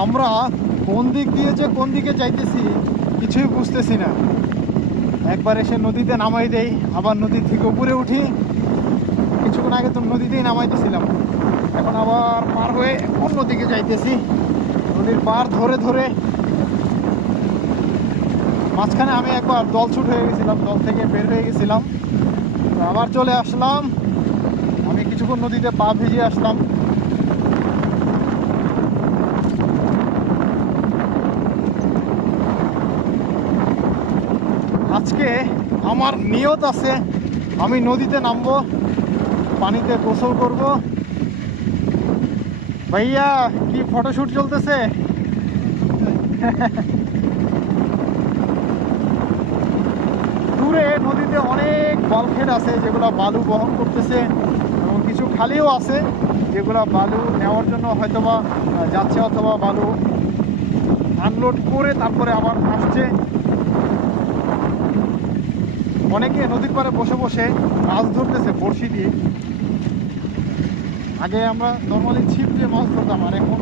আমরা কোন দিক দিয়ে যে কোন দিকে যাইতেছি কিছুই বুঝতেছি না। একবার এসে নদীতে নামাই দেই, আবার নদী থেকে উপরে উঠি। কিছুক্ষণ আগে তো নদীতেই নামাইতেছিলাম, এখন আবার পার হয়ে অন্য দিকে যাইতেছি। নদীর পার ধরে ধরে মাঝখানে আমি একবার দলছুট হয়ে গেছিলাম, দল থেকে বের হয়ে গেছিলাম, তো আবার চলে আসলাম। আমি কিছুক্ষণ নদীতে পা ভিজিয়ে আসলাম। আজকে আমার নিয়ত আছে, আমি নদীতে নামবো, পানিতে গোসল করব। ভাইয়া কি ফটোশুট চলতেছে? দূরে নদীতে অনেক বালখেট আছে যেগুলো বালু বহন করতেছে, এবং কিছু খালিও আছে যেগুলো বালু নেওয়ার জন্য হয়তোবা যাচ্ছে, অথবা বালু আনলোড করে তারপরে আবার আসছে। অনেকে নদীর পাড়ে বসে বসে মাছ ধরতেছে বড়শি দিয়ে। আগে আমরা নর্মালি ছিপ দিয়ে মাছ ধরতাম, আর এখন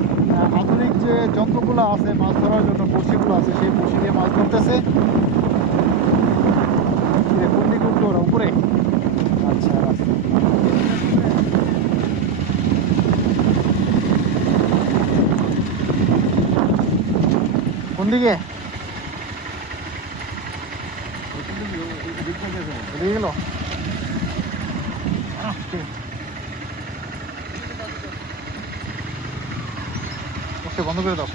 আধুনিক যে যন্ত্রগুলো আছে মাছ ধরার জন্য, বড়শিগুলো আছে, সেই বড়শি দিয়ে মাছ ধরতেছে। কোন দিকে উঠলো ওরা? উপরে? আচ্ছা, রাস্তা। কোন দিকে গেল? বন্ধ করে দাও।